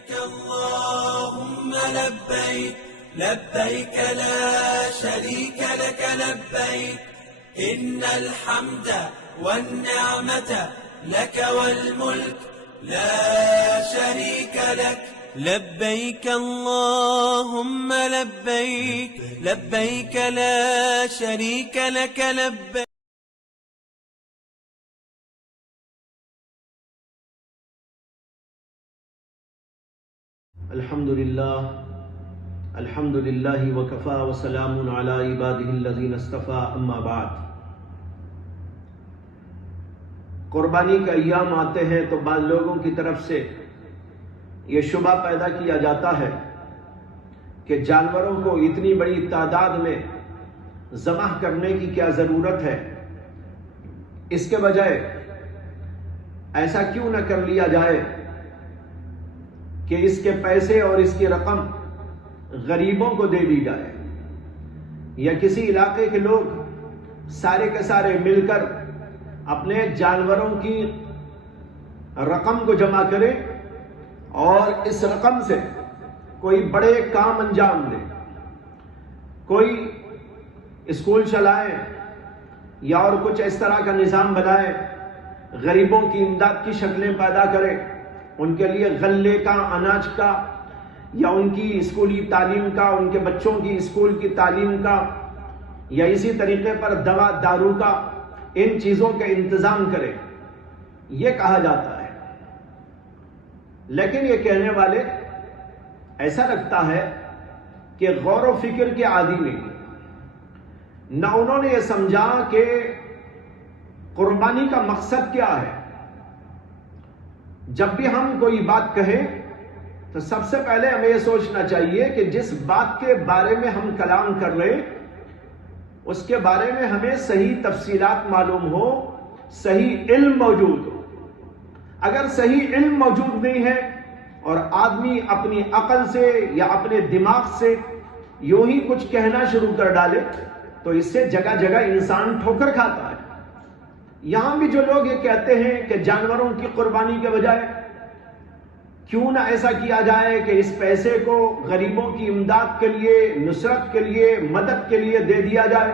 لبيك اللهم لبيك لبيك لا شريك لك لبيك إن الحمد والنعمة لك والملك لا شريك لك لبيك اللهم لبيك لبيك لا شريك لك لبيك. الحمد للہ وکفا وسلام علی عبادہ الذین اصطفیٰ اما بعد. قربانی کے ایام آتے ہیں تو بعض لوگوں کی طرف سے یہ شبہ پیدا کیا جاتا ہے کہ جانوروں کو اتنی بڑی تعداد میں ذبح کرنے کی کیا ضرورت ہے. اس کے بجائے ایسا کیوں نہ کر لیا جائے کہ اس کے پیسے اور اس کی رقم غریبوں کو دے دی جائے، یا کسی علاقے کے لوگ سارے کے سارے مل کر اپنے جانوروں کی رقم کو جمع کریں اور اس رقم سے کوئی بڑے کام انجام دے، کوئی اسکول چلائیں یا اور کچھ اس طرح کا نظام بنائیں، غریبوں کی امداد کی شکلیں پیدا کریں، ان کے لیے غلے کا، اناج کا، یا ان کی اسکولی تعلیم کا، ان کے بچوں کی اسکول کی تعلیم کا، یا اسی طریقے پر دوا دارو کا، ان چیزوں کا انتظام کرے، یہ کہا جاتا ہے. لیکن یہ کہنے والے ایسا لگتا ہے کہ غور و فکر کے عادی نہیں، نہ انہوں نے یہ سمجھا کہ قربانی کا مقصد کیا ہے. جب بھی ہم کوئی بات کہیں تو سب سے پہلے ہمیں یہ سوچنا چاہیے کہ جس بات کے بارے میں ہم کلام کر رہے ہیں اس کے بارے میں ہمیں صحیح تفصیلات معلوم ہو، صحیح علم موجود ہو. اگر صحیح علم موجود نہیں ہے اور آدمی اپنی عقل سے یا اپنے دماغ سے یوں ہی کچھ کہنا شروع کر ڈالے تو اس سے جگہ جگہ انسان ٹھوکر کھاتا ہے. یہاں بھی جو لوگ یہ کہتے ہیں کہ جانوروں کی قربانی کے بجائے کیوں نہ ایسا کیا جائے کہ اس پیسے کو غریبوں کی امداد کے لیے، نصرت کے لیے، مدد کے لیے دے دیا جائے،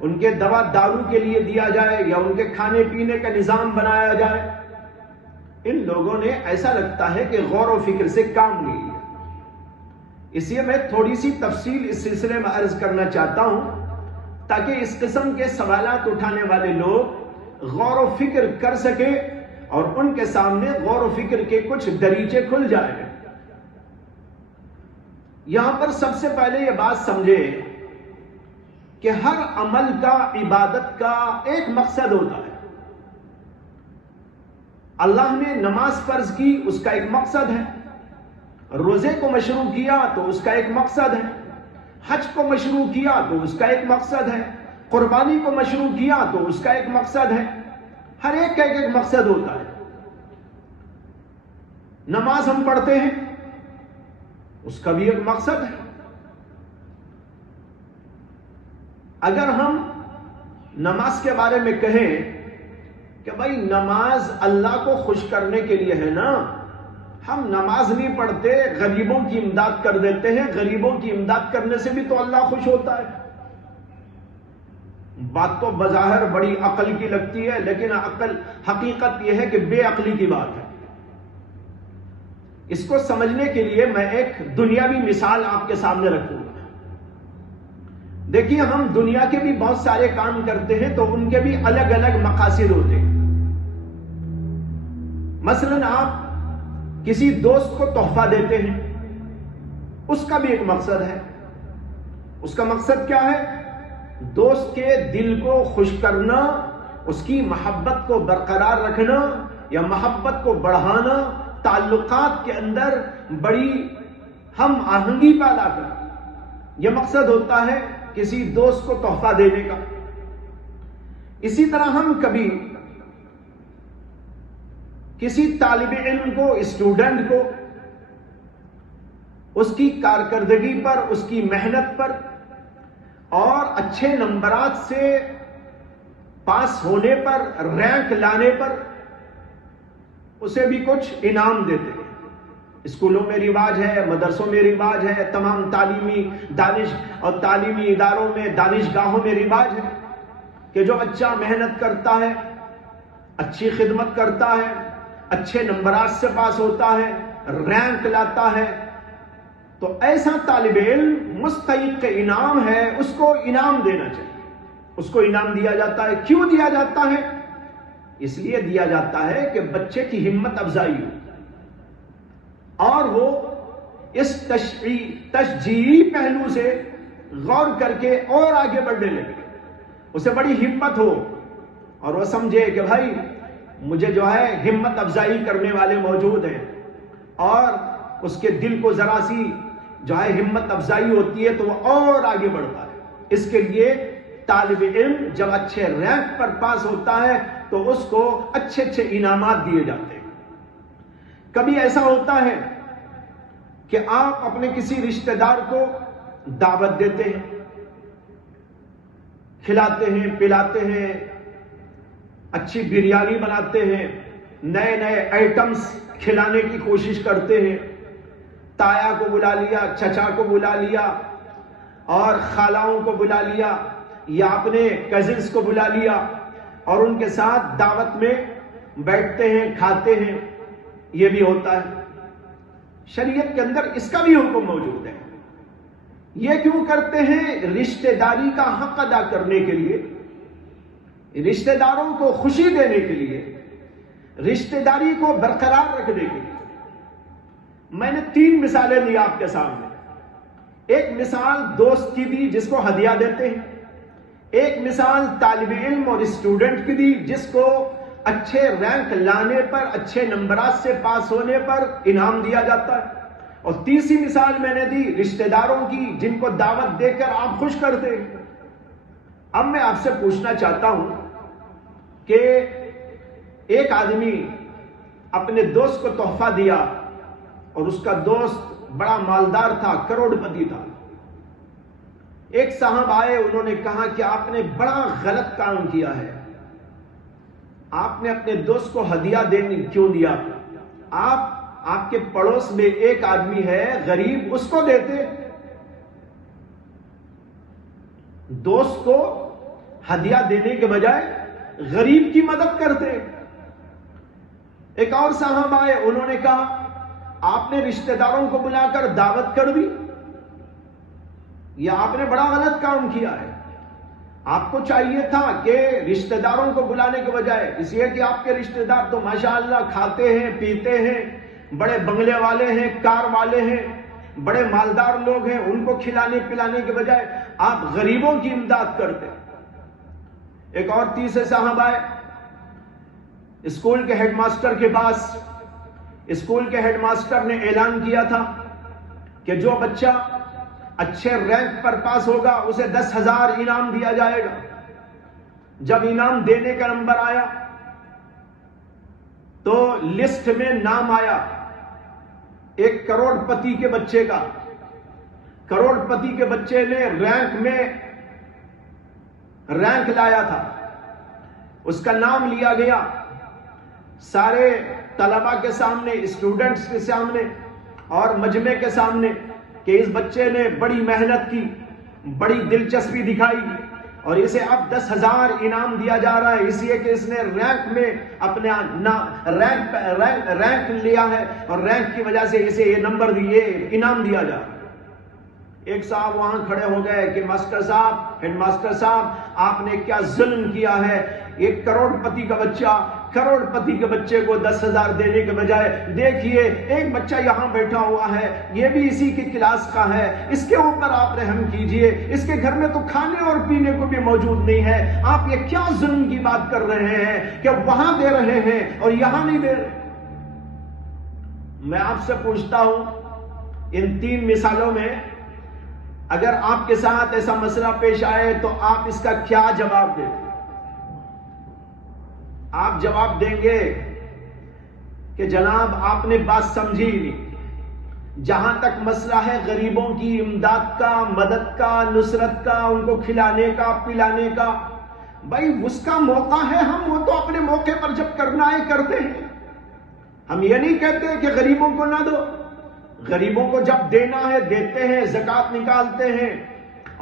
ان کے دوا دارو کے لیے دیا جائے، یا ان کے کھانے پینے کا نظام بنایا جائے. ان لوگوں نے ایسا لگتا ہے کہ غور و فکر سے کام نہیں لیا. اس لیے میں تھوڑی سی تفصیل اس سلسلے میں عرض کرنا چاہتا ہوں تاکہ اس قسم کے سوالات اٹھانے والے لوگ غور و فکر کر سکے اور ان کے سامنے غور و فکر کے کچھ دریچے کھل جائیں. یہاں پر سب سے پہلے یہ بات سمجھے کہ ہر عمل کا، عبادت کا ایک مقصد ہوتا ہے. اللہ نے نماز فرض کی، اس کا ایک مقصد ہے. روزے کو مشروع کیا تو اس کا ایک مقصد ہے. حج کو مشروع کیا تو اس کا ایک مقصد ہے. قربانی کو مشروع کیا تو اس کا ایک مقصد ہے. ہر ایک کا ایک مقصد ہوتا ہے. نماز ہم پڑھتے ہیں، اس کا بھی ایک مقصد ہے. اگر ہم نماز کے بارے میں کہیں کہ بھائی نماز اللہ کو خوش کرنے کے لیے ہے نا، ہم نماز نہیں پڑھتے، غریبوں کی امداد کر دیتے ہیں، غریبوں کی امداد کرنے سے بھی تو اللہ خوش ہوتا ہے. بات تو بظاہر بڑی عقل کی لگتی ہے، لیکن حقیقت یہ ہے کہ بے عقلی کی بات ہے. اس کو سمجھنے کے لیے میں ایک دنیاوی مثال آپ کے سامنے رکھوں گا. دیکھیے، ہم دنیا کے بھی بہت سارے کام کرتے ہیں تو ان کے بھی الگ الگ مقاصد ہوتے ہیں. مثلا آپ کسی دوست کو تحفہ دیتے ہیں، اس کا بھی ایک مقصد ہے. اس کا مقصد کیا ہے؟ دوست کے دل کو خوش کرنا، اس کی محبت کو برقرار رکھنا یا محبت کو بڑھانا، تعلقات کے اندر بڑی ہم آہنگی پیدا کرنا. یہ مقصد ہوتا ہے کسی دوست کو تحفہ دینے کا. اسی طرح ہم کبھی کسی طالب علم کو، اسٹوڈنٹ کو، اس کی کارکردگی پر، اس کی محنت پر اور اچھے نمبرات سے پاس ہونے پر، رینک لانے پر اسے بھی کچھ انعام دیتے ہیں. اسکولوں میں رواج ہے، مدرسوں میں رواج ہے، تمام تعلیمی اداروں میں، دانشگاہوں میں رواج ہے کہ جو بچہ محنت کرتا ہے، اچھی خدمت کرتا ہے، اچھے نمبرات سے پاس ہوتا ہے، رینک لاتا ہے، تو ایسا طالب علم مستحق انعام ہے، اس کو انعام دینا چاہیے۔ اس کو انعام دیا جاتا ہے، کیوں دیا جاتا ہے؟ اس لیے دیا جاتا ہے کہ بچے کی ہمت افزائی ہو اور وہ اس تشجیعی پہلو سے غور کر کے اور آگے بڑھنے لگے، اسے بڑی ہمت ہو اور وہ سمجھے کہ بھائی مجھے جو ہے ہمت افزائی کرنے والے موجود ہیں، اور اس کے دل کو ذرا سی جو ہے ہمت افزائی ہوتی ہے تو وہ اور آگے بڑھتا ہے۔ اس کے لیے طالب علم جب اچھے رینک پر پاس ہوتا ہے تو اس کو اچھے اچھے انعامات دیے جاتے ہیں۔ کبھی ایسا ہوتا ہے کہ آپ اپنے کسی رشتہ دار کو دعوت دیتے ہیں، کھلاتے ہیں، پلاتے ہیں، اچھی بریانی بناتے ہیں، نئے نئے آئٹمز کھلانے کی کوشش کرتے ہیں، تایا کو بلا لیا، چچا کو بلا لیا، اور خالاؤں کو بلا لیا، یا اپنے کزنز کو بلا لیا، اور ان کے ساتھ دعوت میں بیٹھتے ہیں، کھاتے ہیں۔ یہ بھی ہوتا ہے، شریعت کے اندر اس کا بھی حکم موجود ہے۔ یہ کیوں کرتے ہیں؟ رشتہ داری کا حق ادا کرنے کے لیے، رشتہ داروں کو خوشی دینے کے لیے، رشتہ داری کو برقرار رکھنے کے لیے۔ میں نے 3 مثالیں دی آپ کے سامنے۔ ایک مثال دوست کی دی جس کو ہدیہ دیتے ہیں، ایک مثال طالب علم اور اسٹوڈنٹ کی دی جس کو اچھے رینک لانے پر، اچھے نمبرات سے پاس ہونے پر انعام دیا جاتا ہے، اور تیسری مثال میں نے دی رشتہ داروں کی جن کو دعوت دے کر آپ خوش کرتے ہیں۔ اب میں آپ سے پوچھنا چاہتا ہوں کہ ایک آدمی اپنے دوست کو تحفہ دیا، اور اس کا دوست بڑا مالدار تھا، کروڑ پتی تھا۔ ایک صاحب آئے، انہوں نے کہا کہ آپ نے بڑا غلط کام کیا ہے، آپ نے اپنے دوست کو ہدیہ دینے کیوں دیا؟ آپ کے پڑوس میں ایک آدمی ہے غریب، اس کو دیتے، دوست کو ہدیہ دینے کے بجائے غریب کی مدد کرتے۔ ایک اور صاحب آئے، انہوں نے کہا آپ نے رشتہ داروں کو بلا کر دعوت کر دی، یا آپ نے بڑا غلط کام کیا ہے۔ آپ کو چاہیے تھا کہ رشتہ داروں کو بلانے کے بجائے، اس لیے کہ آپ کے رشتہ دار تو ماشاءاللہ کھاتے ہیں، پیتے ہیں، بڑے بنگلے والے ہیں، کار والے ہیں، بڑے مالدار لوگ ہیں، ان کو کھلانے پلانے کے بجائے آپ غریبوں کی امداد کرتے۔ ایک اور تیسرے صاحب آئے، اسکول کے ہیڈ ماسٹر کے پاس، اسکول کے ہیڈ ماسٹر نے اعلان کیا تھا کہ جو بچہ اچھے رینک پر پاس ہوگا اسے 10,000 انعام دیا جائے گا۔ جب انعام دینے کا نمبر آیا تو لسٹ میں نام آیا ایک کروڑ پتی کے بچے کا۔ کروڑ پتی کے بچے نے رینک لایا تھا، اس کا نام لیا گیا سارے طلبہ کے سامنے، اسٹوڈنٹس کے سامنے اور مجمع کے سامنے، کہ اس بچے نے بڑی محنت کی، بڑی دلچسپی دکھائی، اور اسے اب 10,000 انعام دیا جا رہا ہے، اس لیے کہ اس نے رینک میں اپنا رینک لیا ہے، اور رینک کی وجہ سے اسے یہ نمبر دیے، انعام دیا جا رہا ہے۔ ایک صاحب وہاں کھڑے ہو گئے کہ ماسٹر صاحب، ہیڈ ماسٹر صاحب، آپ نے کیا ظلم کیا ہے، ایک کروڑ پتی کا بچہ، کروڑ پتی کے بچے کو 10,000 دینے کے بجائے دیکھیے ایک بچہ یہاں بیٹھا ہوا ہے، یہ بھی اسی کی کلاس کا ہے، اس کے اوپر آپ رحم کیجئے، اس کے گھر میں تو کھانے اور پینے کو بھی موجود نہیں ہے، آپ یہ کیا ظلم کی بات کر رہے ہیں کہ وہاں دے رہے ہیں اور یہاں نہیں دے رہے۔ میں آپ سے پوچھتا ہوں، ان 3 مثالوں میں اگر آپ کے ساتھ ایسا مسئلہ پیش آئے تو آپ اس کا کیا جواب دیں؟ آپ جواب دیں گے کہ جناب آپ نے بات سمجھی ہی نہیں، جہاں تک مسئلہ ہے غریبوں کی امداد کا، مدد کا، نصرت کا، ان کو کھلانے کا، پلانے کا، بھائی اس کا موقع ہے، ہم وہ تو اپنے موقع پر جب کرنا ہے کرتے ہیں، ہم یہ نہیں کہتے کہ غریبوں کو نہ دو، غریبوں کو جب دینا ہے دیتے ہیں، زکوٰۃ نکالتے ہیں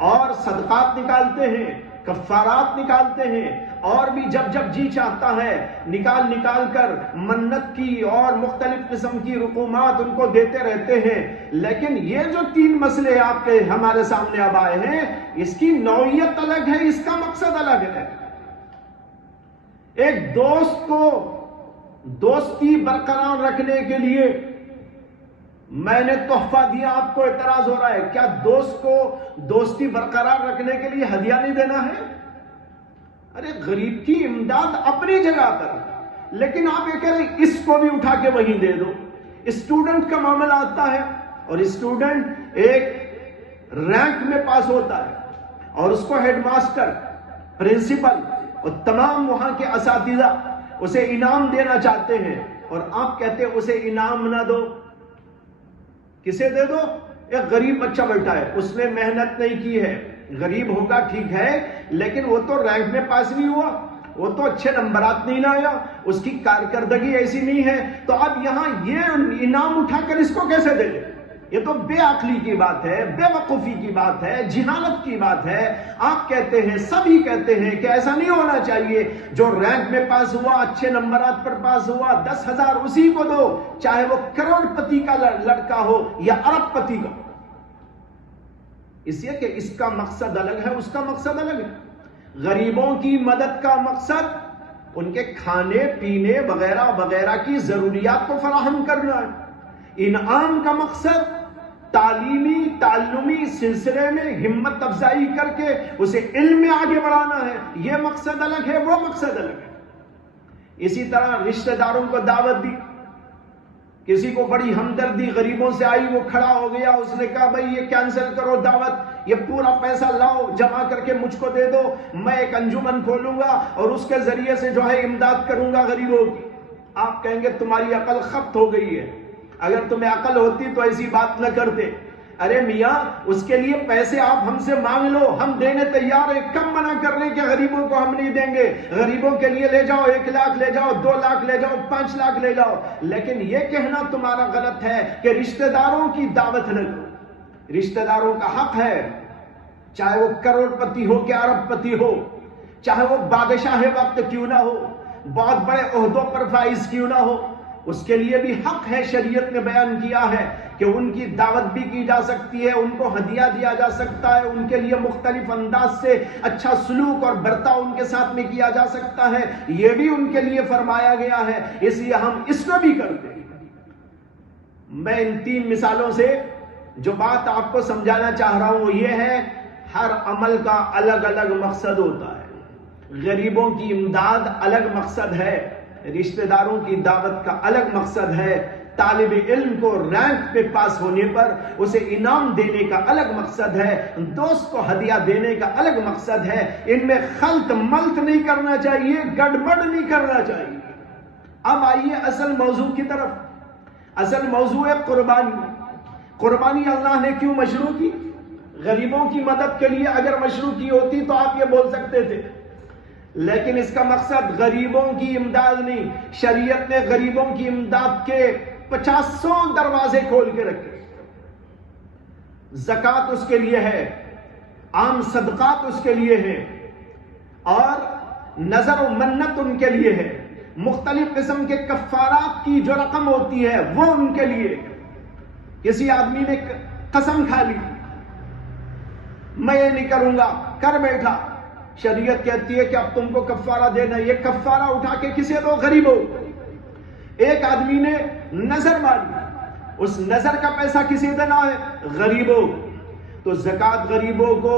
اور صدقات نکالتے ہیں، کفارات نکالتے ہیں، اور بھی جب جب جی چاہتا ہے نکال کر منت کی اور مختلف قسم کی رقومات ان کو دیتے رہتے ہیں۔ لیکن یہ جو 3 مسئلے آپ کے ہمارے سامنے اب آئے ہیں، اس کی نوعیت الگ ہے، اس کا مقصد الگ ہے۔ ایک دوست کو دوستی برقرار رکھنے کے لیے میں نے تحفہ دیا، آپ کو اعتراض ہو رہا ہے، کیا دوست کو دوستی برقرار رکھنے کے لیے ہدیہ نہیں دینا ہے؟ ارے غریب کی امداد اپنی جگہ پر، لیکن آپ یہ کہہ رہے ہیں اس کو بھی اٹھا کے وہیں دے دو۔ اسٹوڈنٹ کا معاملہ آتا ہے اور اسٹوڈنٹ ایک رینک میں پاس ہوتا ہے اور اس کو ہیڈ ماسٹر، پرنسپل اور تمام وہاں کے اساتذہ اسے انعام دینا چاہتے ہیں، اور آپ کہتے ہیں اسے انعام نہ دو، کسے دے دو؟ ایک غریب بچہ بیٹھا ہے، اس نے محنت نہیں کی ہے، غریب ہوگا ٹھیک ہے، لیکن وہ تو رینک میں پاس نہیں ہوا، وہ تو اچھے نمبرات نہیں لایا، اس کی کارکردگی ایسی نہیں ہے، تو اب یہاں یہ انعام اٹھا کر اس کو کیسے دے دیں؟ یہ تو بے عقلی کی بات ہے، بے وقوفی کی بات ہے، جہالت کی بات ہے۔ آپ کہتے ہیں، سبھی کہتے ہیں کہ ایسا نہیں ہونا چاہیے، جو رینک میں پاس ہوا، اچھے نمبرات پر پاس ہوا، 10,000 اسی کو دو، چاہے وہ کروڑ پتی کا لڑکا ہو یا ارب پتی کا، اس لیے کہ اس کا مقصد الگ ہے، اس کا مقصد الگ ہے۔ غریبوں کی مدد کا مقصد ان کے کھانے پینے وغیرہ وغیرہ کی ضروریات کو فراہم کرنا ہے۔ انعام کا مقصد تعلیمی تعلمی سلسلے میں ہمت افزائی کر کے اسے علم میں آگے بڑھانا ہے، یہ مقصد الگ ہے، وہ مقصد الگ ہے۔ اسی طرح رشتہ داروں کو دعوت دی، کسی کو بڑی ہمدردی غریبوں سے آئی، وہ کھڑا ہو گیا، اس نے کہا بھائی یہ کینسل کرو دعوت، یہ پورا پیسہ لاؤ جمع کر کے مجھ کو دے دو، میں ایک انجمن کھولوں گا اور اس کے ذریعے سے جو ہے امداد کروں گا غریبوں کی۔ آپ کہیں گے تمہاری عقل خبت ہو گئی ہے، اگر تمہیں عقل ہوتی تو ایسی بات نہ کرتے۔ ارے میاں، اس کے لیے پیسے آپ ہم سے مانگ لو، ہم دینے تیار ہیں، کم منع کر رہے کہ غریبوں کو ہم نہیں دیں گے، غریبوں کے لیے لے جاؤ، 1 لاکھ لے جاؤ، 2 لاکھ لے جاؤ، 5 لاکھ لے جاؤ، لیکن یہ کہنا تمہارا غلط ہے کہ رشتہ داروں کی دعوت نہ دو۔ رشتہ داروں کا حق ہے، چاہے وہ کروڑ پتی ہو کہ ارب پتی ہو، چاہے وہ بادشاہ وقت کیوں نہ ہو، بہت بڑے عہدوں پر فائز کیوں نہ ہو، اس کے لیے بھی حق ہے۔ شریعت نے بیان کیا ہے کہ ان کی دعوت بھی کی جا سکتی ہے، ان کو ہدیہ دیا جا سکتا ہے، ان کے لیے مختلف انداز سے اچھا سلوک اور برتاؤ ان کے ساتھ میں کیا جا سکتا ہے، یہ بھی ان کے لیے فرمایا گیا ہے، اس لیے ہم اس کو بھی کرتے ہیں۔ میں ان 3 مثالوں سے جو بات آپ کو سمجھانا چاہ رہا ہوں وہ یہ ہے، ہر عمل کا الگ الگ مقصد ہوتا ہے۔ غریبوں کی امداد الگ مقصد ہے، رشتہ داروں کی دعوت کا الگ مقصد ہے، طالب علم کو رینک پہ پاس ہونے پر اسے انعام دینے کا الگ مقصد ہے، دوست کو ہدیہ دینے کا الگ مقصد ہے۔ ان میں خلط ملط نہیں کرنا چاہیے، گڑبڑ نہیں کرنا چاہیے۔ اب آئیے اصل موضوع کی طرف۔ اصل موضوع ہے قربانی۔ قربانی اللہ نے کیوں مشروع کی؟ غریبوں کی مدد کے لیے اگر مشروع کی ہوتی تو آپ یہ بول سکتے تھے، لیکن اس کا مقصد غریبوں کی امداد نہیں۔ شریعت نے غریبوں کی امداد کے 500 دروازے کھول کے رکھے۔ زکوٰۃ اس کے لیے ہے، عام صدقات اس کے لیے ہیں، اور نظر و منت ان کے لیے ہے، مختلف قسم کے کفارات کی جو رقم ہوتی ہے وہ ان کے لیے۔ کسی آدمی نے قسم کھا لی میں یہ نہیں کروں گا، کر بیٹھا، شریعت کہتی ہے کہ اب تم کو کفارہ دینا، یہ کفارہ اٹھا کے کسے دو؟ غریبوں۔ ایک آدمی نے نظر ماری، اس نظر کا پیسہ کسے دینا ہے؟ غریبوں۔ تو زکوٰۃ غریبوں کو،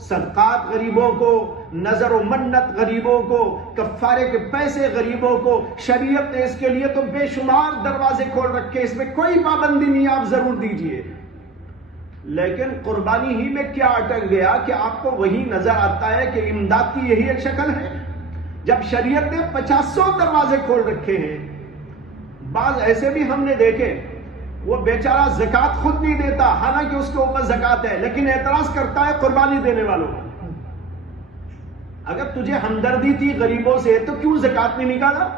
صدقات غریبوں کو، نظر و منت غریبوں کو، کفارے کے پیسے غریبوں کو۔ شریعت نے اس کے لیے تو بے شمار دروازے کھول رکھے، اس میں کوئی پابندی نہیں، آپ ضرور دیجئے۔ لیکن قربانی ہی میں کیا اٹک گیا کہ آپ کو وہی نظر آتا ہے کہ امداد کی یہی ایک شکل ہے، جب شریعت نے 500 دروازے کھول رکھے ہیں۔ بعض ایسے بھی ہم نے دیکھے، وہ بیچارہ زکوٰۃ خود نہیں دیتا، حالانکہ اس کے اوپر زکوٰۃ ہے، لیکن اعتراض کرتا ہے قربانی دینے والوں کو۔ اگر تجھے ہمدردی تھی غریبوں سے تو کیوں زکوٰۃ نہیں نکالا؟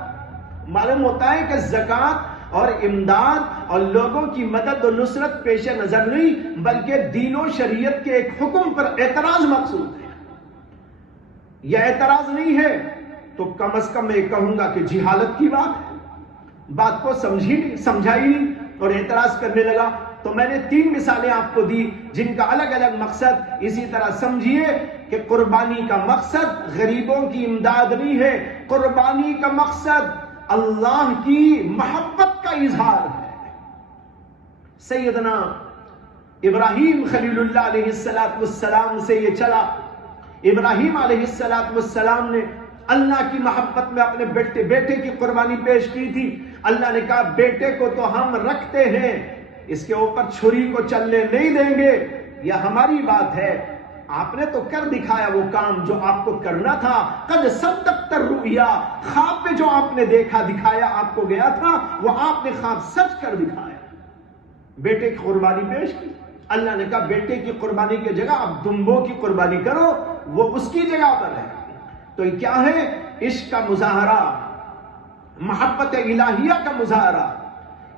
معلوم ہوتا ہے کہ زکوٰۃ اور امداد اور لوگوں کی مدد و نصرت پیش نظر نہیں، بلکہ دین و شریعت کے ایک حکم پر اعتراض مقصود ہے۔ یہ اعتراض نہیں ہے تو کم از کم میں کہوں گا کہ جہالت کی بات ہے، بات کو سمجھائی نہیں اور اعتراض کرنے لگا۔ تو میں نے 3 مثالیں آپ کو دی جن کا الگ الگ مقصد، اسی طرح سمجھیے کہ قربانی کا مقصد غریبوں کی امداد نہیں ہے، قربانی کا مقصد اللہ کی محبت کا اظہار ہے۔ سیدنا ابراہیم خلیل اللہ علیہ السلام سے یہ چلا، ابراہیم علیہ السلام نے اللہ کی محبت میں اپنے بیٹے کی قربانی پیش کی تھی۔ اللہ نے کہا بیٹے کو تو ہم رکھتے ہیں، اس کے اوپر چھری کو چلنے نہیں دیں گے، یہ ہماری بات ہے۔ آپ نے تو کر دکھایا وہ کام جو آپ کو کرنا تھا۔ قد صدقت الرؤیا، خواب میں جو آپ نے دیکھا دکھایا آپ کو گیا تھا، وہ آپ نے خواب سچ کر دکھایا۔ بیٹے کی قربانی پیش کی۔ اللہ نے کہا بیٹے کی قربانی کی جگہ آپ دمبوں کی قربانی کرو، وہ اس کی جگہ پر ہے۔ تو یہ کیا ہے؟ عشق کا مظاہرہ، محبت الہیہ کا مظاہرہ۔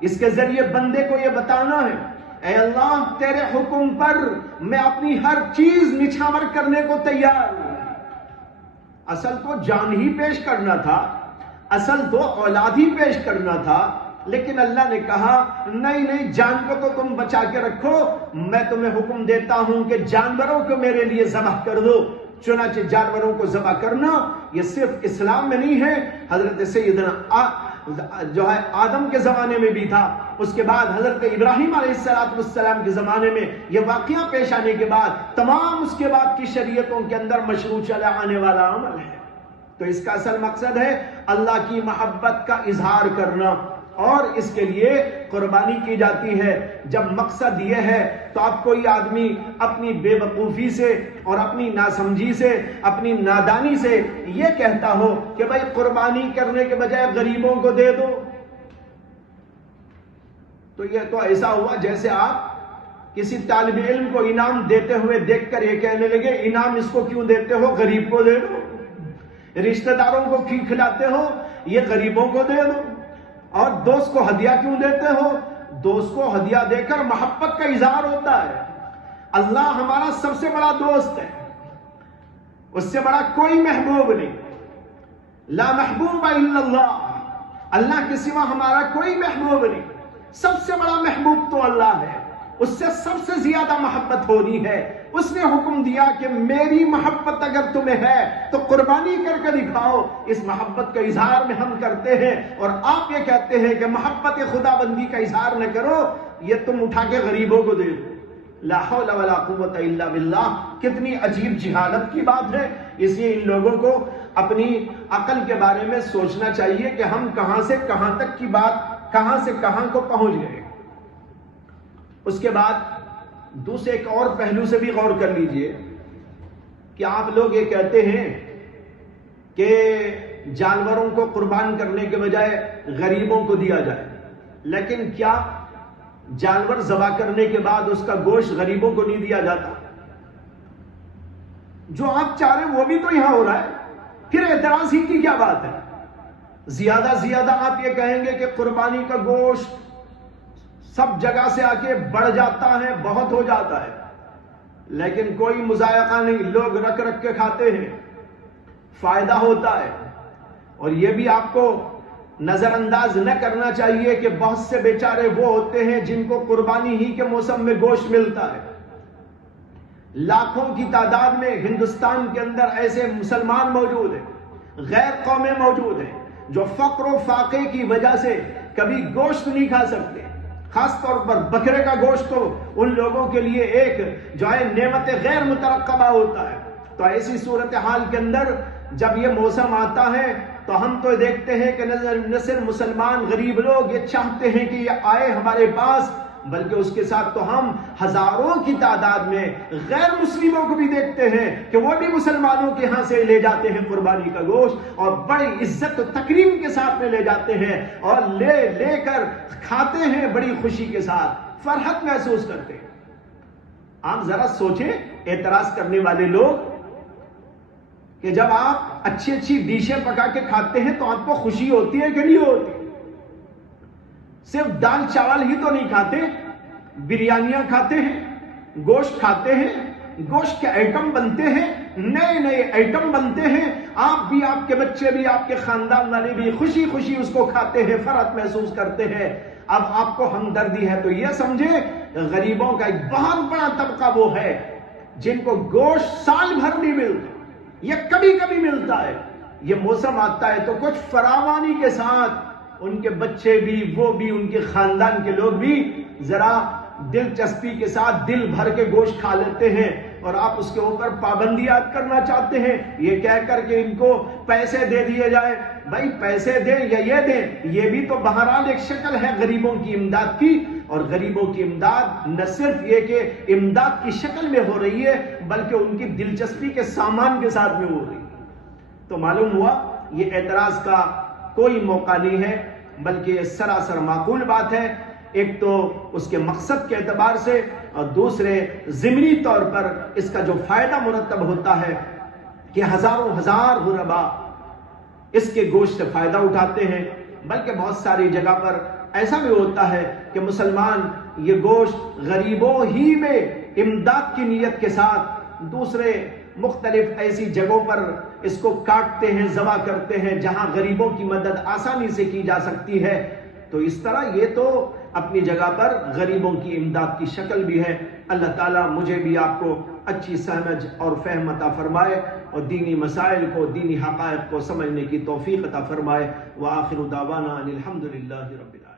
اس کے ذریعے بندے کو یہ بتانا ہے اے اللہ تیرے حکم پر میں اپنی ہر چیز نچھاور کرنے کو تیار ہوں۔ اصل تو جان ہی پیش کرنا تھا، اصل تو اولاد ہی پیش کرنا تھا، لیکن اللہ نے کہا نہیں جان کو تو تم بچا کے رکھو، میں تمہیں حکم دیتا ہوں کہ جانوروں کو میرے لیے ذبح کر دو۔ چنانچہ جانوروں کو ذبح کرنا یہ صرف اسلام میں نہیں ہے، حضرت سیدنا جو ہے آدم کے زمانے میں بھی تھا، اس کے بعد حضرت ابراہیم علیہ السلام کے زمانے میں یہ واقعہ پیش آنے کے بعد تمام اس کے بعد کی شریعتوں کے اندر مشروع چلا آنے والا عمل ہے۔ تو اس کا اصل مقصد ہے اللہ کی محبت کا اظہار کرنا، اور اس کے لیے قربانی کی جاتی ہے۔ جب مقصد یہ ہے تو اب کوئی آدمی اپنی بے وقوفی سے اور اپنی ناسمجھی سے، اپنی نادانی سے یہ کہتا ہو کہ بھائی قربانی کرنے کے بجائے غریبوں کو دے دو، تو یہ تو ایسا ہوا جیسے آپ کسی طالب علم کو انعام دیتے ہوئے دیکھ کر یہ کہنے لگے انعام اس کو کیوں دیتے ہو، غریب کو دے دو۔ رشتہ داروں کو کیوں کھلاتے ہو، یہ غریبوں کو دے دو۔ اور دوست کو ہدیہ کیوں دیتے ہو، دوست کو ہدیہ دے کر محبت کا اظہار ہوتا ہے۔ اللہ ہمارا سب سے بڑا دوست ہے، اس سے بڑا کوئی محبوب نہیں۔ لا محبوب الا اللہ، اللہ کے سوا ہمارا کوئی محبوب نہیں۔ سب سے بڑا محبوب تو اللہ ہے، اس سے سب سے زیادہ محبت ہونی ہے۔ اس نے حکم دیا کہ میری محبت اگر تمہیں ہے تو قربانی کر کے دکھاؤ۔ اس محبت کا اظہار میں ہم کرتے ہیں، اور آپ یہ کہتے ہیں کہ محبت خدا بندی کا اظہار نہ کرو، یہ تم اٹھا کے غریبوں کو دے دو۔ لا حول ولا قوت الا باللہ، کتنی عجیب جہالت کی بات ہے۔ اس لیے ان لوگوں کو اپنی عقل کے بارے میں سوچنا چاہیے کہ ہم کہاں سے کہاں تک کی بات، کہاں سے کہاں کو پہنچ گئے۔ اس کے بعد دوسرے ایک اور پہلو سے بھی غور کر لیجئے کہ آپ لوگ یہ کہتے ہیں کہ جانوروں کو قربان کرنے کے بجائے غریبوں کو دیا جائے، لیکن کیا جانور ذبح کرنے کے بعد اس کا گوشت غریبوں کو نہیں دیا جاتا؟ جو آپ چاہ رہے ہیں وہ بھی تو یہاں ہو رہا ہے، پھر اعتراض ہی کی کیا بات ہے؟ زیادہ آپ یہ کہیں گے کہ قربانی کا گوشت سب جگہ سے آ کے بڑھ جاتا ہے، بہت ہو جاتا ہے، لیکن کوئی مذائقہ نہیں، لوگ رکھ کے کھاتے ہیں، فائدہ ہوتا ہے۔ اور یہ بھی آپ کو نظر انداز نہ کرنا چاہیے کہ بہت سے بیچارے وہ ہوتے ہیں جن کو قربانی ہی کے موسم میں گوشت ملتا ہے۔ لاکھوں کی تعداد میں ہندوستان کے اندر ایسے مسلمان موجود ہیں، غیر قومیں موجود ہیں جو فقر و فاقے کی وجہ سے کبھی گوشت نہیں کھا سکتے۔ خاص طور پر بکرے کا گوشت تو ان لوگوں کے لیے ایک جو ہے نعمت غیر مترقبہ ہوتا ہے۔ تو ایسی صورتحال کے اندر جب یہ موسم آتا ہے تو ہم تو دیکھتے ہیں کہ نہ صرف مسلمان غریب لوگ یہ چاہتے ہیں کہ یہ آئے ہمارے پاس، بلکہ اس کے ساتھ تو ہم ہزاروں کی تعداد میں غیر مسلموں کو بھی دیکھتے ہیں کہ وہ بھی مسلمانوں کے ہاں سے لے جاتے ہیں قربانی کا گوشت، اور بڑی عزت و تکریم کے ساتھ میں لے جاتے ہیں اور لے کر کھاتے ہیں، بڑی خوشی کے ساتھ فرحت محسوس کرتے ہیں۔ آپ ذرا سوچیں اعتراض کرنے والے لوگ کہ جب آپ اچھی ڈشیں پکا کے کھاتے ہیں تو آپ کو خوشی ہوتی ہے کہ نہیں ہوتی؟ صرف دال چاول ہی تو نہیں کھاتے، بریانیاں کھاتے ہیں، گوشت کھاتے ہیں، گوشت کے آئٹم بنتے ہیں، نئے نئے آئٹم بنتے ہیں، آپ بھی، آپ کے بچے بھی، آپ کے خاندان والے بھی خوشی خوشی اس کو کھاتے ہیں، فرحت محسوس کرتے ہیں۔ اب آپ کو ہمدردی ہے تو یہ سمجھے غریبوں کا ایک بہت بڑا طبقہ وہ ہے جن کو گوشت سال بھر نہیں ملتا، یہ کبھی کبھی ملتا ہے، یہ موسم آتا ہے تو کچھ فراوانی کے ساتھ ان کے بچے بھی، وہ بھی، ان کے خاندان کے لوگ بھی ذرا دلچسپی کے ساتھ دل بھر کے گوشت کھا لیتے ہیں، اور آپ اس کے اوپر پابندیات کرنا چاہتے ہیں یہ کہہ کر کہ ان کو پیسے دے دیے جائے۔ بھائی پیسے دیں یا یہ دیں، یہ بھی تو بہرحال ایک شکل ہے غریبوں کی امداد کی، اور غریبوں کی امداد نہ صرف یہ کہ امداد کی شکل میں ہو رہی ہے بلکہ ان کی دلچسپی کے سامان کے ساتھ میں ہو رہی ہے۔ تو معلوم ہوا یہ اعتراض کا کوئی موقع نہیں ہے بلکہ یہ سراسر معقول بات ہے، ایک تو اس کے مقصد کے اعتبار سے، اور دوسرے ضمنی طور پر اس کا جو فائدہ مرتب ہوتا ہے کہ ہزاروں ہزار غربا اس کے گوشت سے فائدہ اٹھاتے ہیں، بلکہ بہت ساری جگہ پر ایسا بھی ہوتا ہے کہ مسلمان یہ گوشت غریبوں ہی میں امداد کی نیت کے ساتھ دوسرے مختلف ایسی جگہوں پر اس کو کاٹتے ہیں، ذبح کرتے ہیں جہاں غریبوں کی مدد آسانی سے کی جا سکتی ہے۔ تو اس طرح یہ تو اپنی جگہ پر غریبوں کی امداد کی شکل بھی ہے۔ اللہ تعالیٰ مجھے بھی آپ کو اچھی سمجھ اور فہم عطا فرمائے، اور دینی مسائل کو، دینی حقائق کو سمجھنے کی توفیق عطا فرمائے۔ وآخر دعوانا ان الحمد للہ رب العالمین۔